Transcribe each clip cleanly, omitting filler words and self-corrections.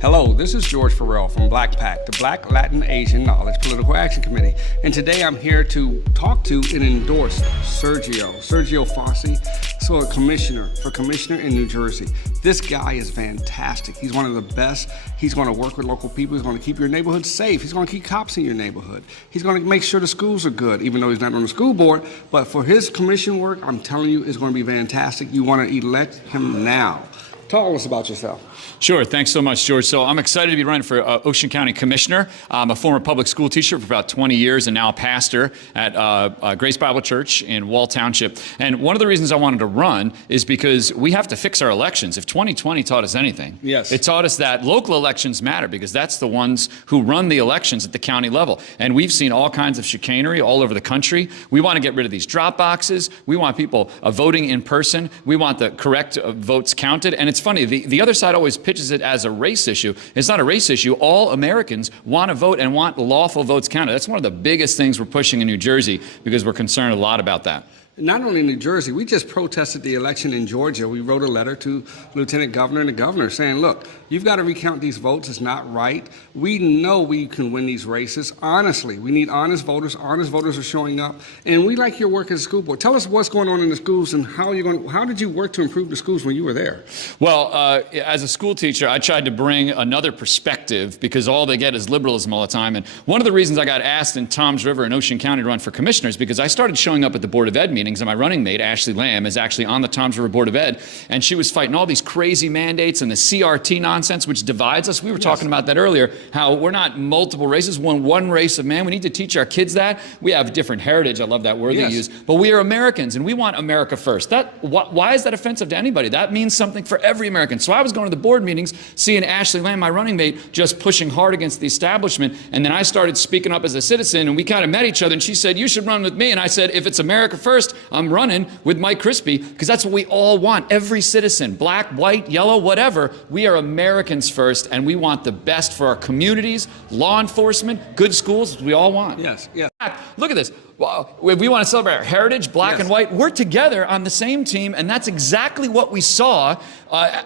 Hello, this is George Farrell from BLAKPAC, the Black Latin Asian Knowledge Political Action Committee. And today I'm here to talk to and endorse Sergio Fossa, so a commissioner in New Jersey. This guy is fantastic. He's one of the best. He's going to work with local people. He's going to keep your neighborhood safe. He's going to keep cops in your neighborhood. He's going to make sure the schools are good, even though he's not on the school board. But for his commission work, I'm telling you, it's going to be fantastic. You want to elect him now. Tell us about yourself. Sure. Thanks so much, George. So I'm excited to be running for Ocean County Commissioner. I'm a former public school teacher for about 20 years and now a pastor at Grace Bible Church in Wall Township. And one of the reasons I wanted to run is because we have to fix our elections. If 2020 taught us anything, yes, it taught us that local elections matter, because that's the ones who run the elections at the county level. And we've seen all kinds of chicanery all over the country. We want to get rid of these drop boxes. We want people voting in person. We want the correct votes counted. And it's funny, the other side always pitches it as a race issue. It's not a race issue. All Americans want to vote and want lawful votes counted. That's one of the biggest things we're pushing in New Jersey, because we're concerned a lot about that. Not only in New Jersey, we just protested the election in Georgia. We wrote a letter to Lieutenant Governor and the governor saying, look, you've got to recount these votes. It's not right. We know we can win these races. Honestly, we need honest voters. Honest voters are showing up. And we like your work as a school board. Tell us what's going on in the schools and how did you work to improve the schools when you were there? Well, as a school teacher, I tried to bring another perspective, because all they get is liberalism all the time. And one of the reasons I got asked in Toms River in Ocean County to run for commissioner is because I started showing up at the Board of Ed meetings, and my running mate, Ashley Lamb, is actually on the Toms River Board of Ed, and she was fighting all these crazy mandates and the CRT nonsense, which divides us. We were talking about that earlier, how we're not multiple races, one race of man. We need to teach our kids that. We have different heritage. I love that word they use. But we are Americans, and we want America first. Why is that offensive to anybody? That means something for every American. So I was going to the board meetings, seeing Ashley Lamb, my running mate, just pushing hard against the establishment, and then I started speaking up as a citizen, and we kind of met each other, and she said, you should run with me. And I said, if it's America first, I'm running with Mike Crispy, because that's what we all want. Every citizen, black, white, yellow, whatever, we are Americans first, and we want the best for our communities, law enforcement, good schools. We all want. Yes, yes. Look at this. If we want to celebrate our heritage, black and white, we're together on the same team, and that's exactly what we saw.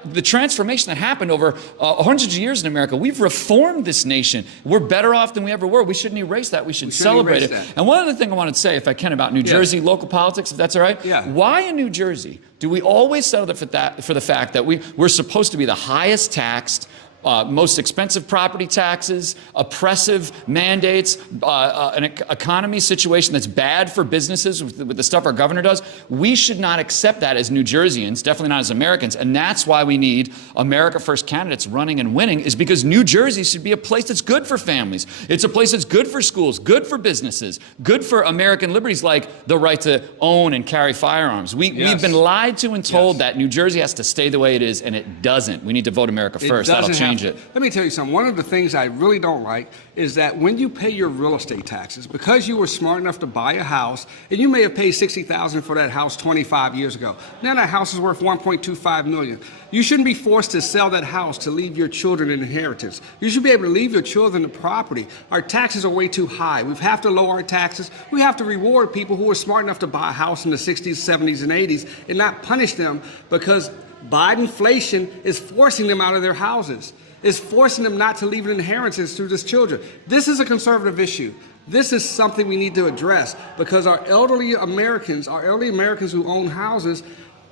The transformation that happened over hundreds of years in America. We've reformed this nation. We're better off than we ever were. We shouldn't erase that. We should celebrate it. And one other thing I want to say, if I can, about New Jersey local politics, if that's all right. Yeah. Why in New Jersey do we always settle for the fact that we're supposed to be the highest taxed, most expensive property taxes, oppressive mandates, an economy situation that's bad for businesses with the stuff our governor does? We should not accept that as New Jerseyans, definitely not as Americans. And that's why we need America First candidates running and winning, is because New Jersey should be a place that's good for families. It's a place that's good for schools, good for businesses, good for American liberties like the right to own and carry firearms. We've been lied to and told that New Jersey has to stay the way it is, and it doesn't. We need to vote America first. That'll change it. Let me tell you something. One of the things I really don't like is that when you pay your real estate taxes, because you were smart enough to buy a house, and you may have paid $60,000 for that house 25 years ago. Now that house is worth $1.25 million. You shouldn't be forced to sell that house to leave your children an inheritance. You should be able to leave your children the property. Our taxes are way too high. We have to lower our taxes. We have to reward people who were smart enough to buy a house in the 60s, 70s, and 80s and not punish them because Biden-inflation is forcing them out of their houses. Is forcing them not to leave an inheritance to their children. This is a conservative issue. This is something we need to address, because our elderly Americans who own houses,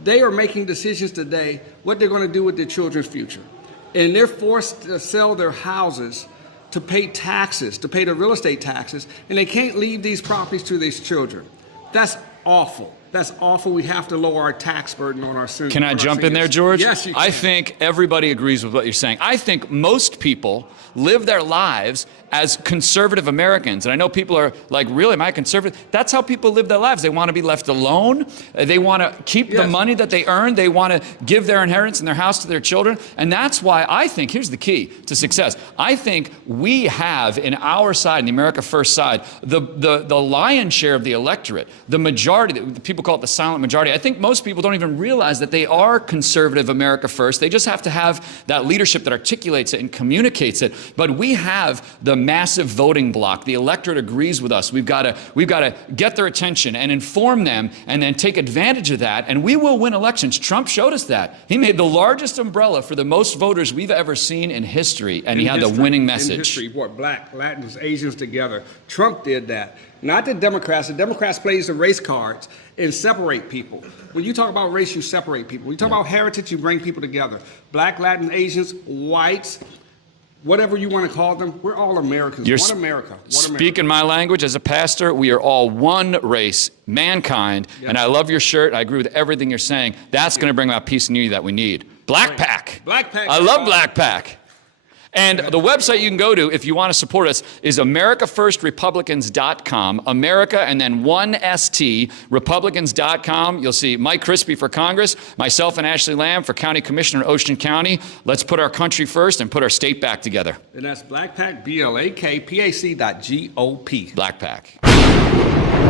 they are making decisions today what they're going to do with their children's future. And they're forced to sell their houses to pay taxes, to pay the real estate taxes, and they can't leave these properties to these children. That's awful. That's awful. We have to lower our tax burden on our seniors. Can I jump in there, George? Yes, you can. I think everybody agrees with what you're saying. I think most people live their lives as conservative Americans. And I know people are like, really, am I conservative? That's how people live their lives. They want to be left alone. They want to keep the money that they earn. They want to give their inheritance and their house to their children. And that's why I think, here's the key to success. I think we have in our side, in the America First side, the lion's share of the electorate, the majority, the people people call it the silent majority. I think most people don't even realize that they are conservative America first. They just have to have that leadership that articulates it and communicates it. But we have the massive voting bloc. The electorate agrees with us. We've got to get their attention and inform them and then take advantage of that. And we will win elections. Trump showed us that. He made the largest umbrella for the most voters we've ever seen in history. And he had the winning message. In history, he brought black, Latins, Asians together. Trump did that. Not the Democrats. The Democrats plays the race cards and separate people. When you talk about race, you separate people. When you talk about heritage, you bring people together. Black, Latin, Asians, whites, whatever you want to call them, we're all Americans. One America. Speaking my language as a pastor, we are all one race, mankind. Yes. And I love your shirt. I agree with everything you're saying. That's going to bring about peace and unity that we need. BLAKPAC. BLAKPAC. I love BLAKPAC. And the website you can go to if you want to support us is AmericaFirstRepublicans.com. America and then 1ST, Republicans.com. You'll see Mike Crispy for Congress, myself and Ashley Lamb for County Commissioner in Ocean County. Let's put our country first and put our state back together. And that's BLAKPAC, BLAKPAC.GOP. BLAKPAC.